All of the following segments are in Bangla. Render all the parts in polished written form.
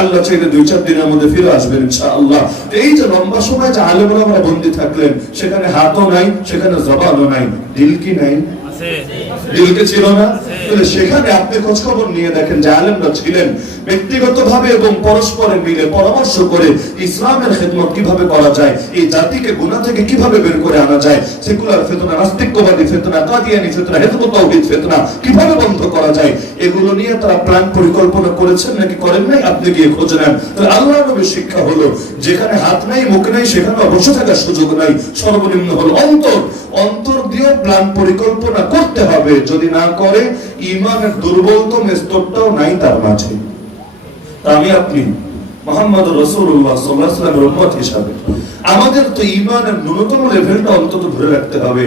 আল্লাহ চাইলে 2-4 দিনের মধ্যে ফিরে আসবেন ইনশাআল্লাহ। এই যে লম্বা সময় যে আলেম ওলামারা বন্দী থাকলেন, সেখানে হাতও নাই, সেখানে জবানও নাই, দিল কি নাই? দিলকে ছিল না? তাহলে সেখানে আপনি খোঁজ খবর নিয়ে দেখেন যে আলেমরা ছিলেন ব্যক্তিগতভাবে এবং পরস্পরে মিলে পরামর্শ করে ইসলামের খেদমত কিভাবে করা যায়, এই জাতিকে গুনাহ থেকে কিভাবে বের করে আনা যায়, সেকুলার ফিতনা, নাস্তিকবাদী ফিতনা, কাদিয়ানি ফিতনা, হিজবুত তাওহীদ ফিতনা কিভাবে বন্ধ করা যায়, এগুলো নিয়ে তারা প্ল্যান পরিকল্পনা করেছেন নাকি করেন নাই, আপনি গিয়ে খোঁজ নেন। তাহলে আল্লাহর নবীর শিক্ষা হলো যেখানে হাত নাই মুখ নাই সেখানে বসে থাকার সুযোগ নাই, সর্বনিম্ন হলো অন্তর দিয়ে প্ল্যান পরিকল্পনা করতে হবে। যদি না করে ঈমানের দুর্বলতম স্তরটাও নাই তার মাঝে। আমি আপনি মুহাম্মদুর রাসূলুল্লাহ সাল্লাল্লাহু আলাইহি ওয়াসাল্লামের উম্মত হিসাবে আমাদের তো ঈমানের ন্যূনতম লেভেলটা অন্তত ধরে রাখতে হবে।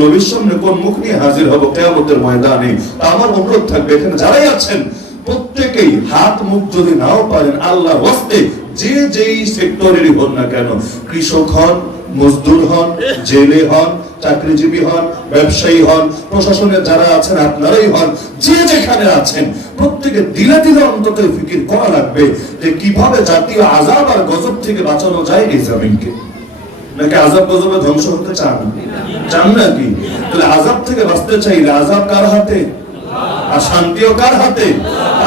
নবীর সামনে কোন মুখ নিয়ে হাজির হব কিয়ামতের ময়দানে। আমার অনুরোধ থাকবে এখানে যারাই আছেন প্রত্যেকেই হাত মুখ যদি নাও পারেন আল্লাহর ওয়াস্তে যে যেই সেক্টরেরই হন না কেন, কৃষক হন, মজদুর হন, জেলে হন, চাকরিজীবী হন, ব্যবসায়ী হন, প্রশাসনের যারা আছেন আপনারাই হন, যে যেখানে আছেন প্রত্যেকে দিলে দিলে অন্তত ফিকির করা লাগবে যে কিভাবে জাতীয় আযাব আর গজব থেকে বাঁচানো যায় এই জমিনকে। নাকি আযাব গজবে ধ্বংস হতে চান নাকি? তাহলে আযাব থেকে বাঁচতে চাইলে আযাব কার হাতে আর শান্তিও কার হাতে?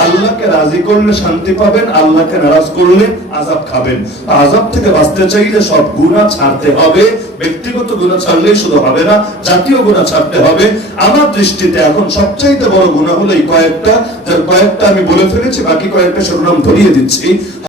আল্লাহকে রাজি করলে শান্তি পাবেন, আল্লাহকে নারাজ করলে আযাব খাবেন। আযাব থেকে বাঁচতে চাইলে সব গুনাহ ছাড়তে হবে। ব্যক্তিগত গুনাহ ছাড়লেই শুধু হবে না, জাতীয় গুনাহ ছাড়তে হবে। আমার দৃষ্টিতে এখন সবচাইতে বড় গুনাহ হলো এই কয়েকটা, যার কয়েকটা আমি বলে ফেলেছি, বাকি কয়েকটা শিরোনাম ধরিয়ে দিচ্ছি।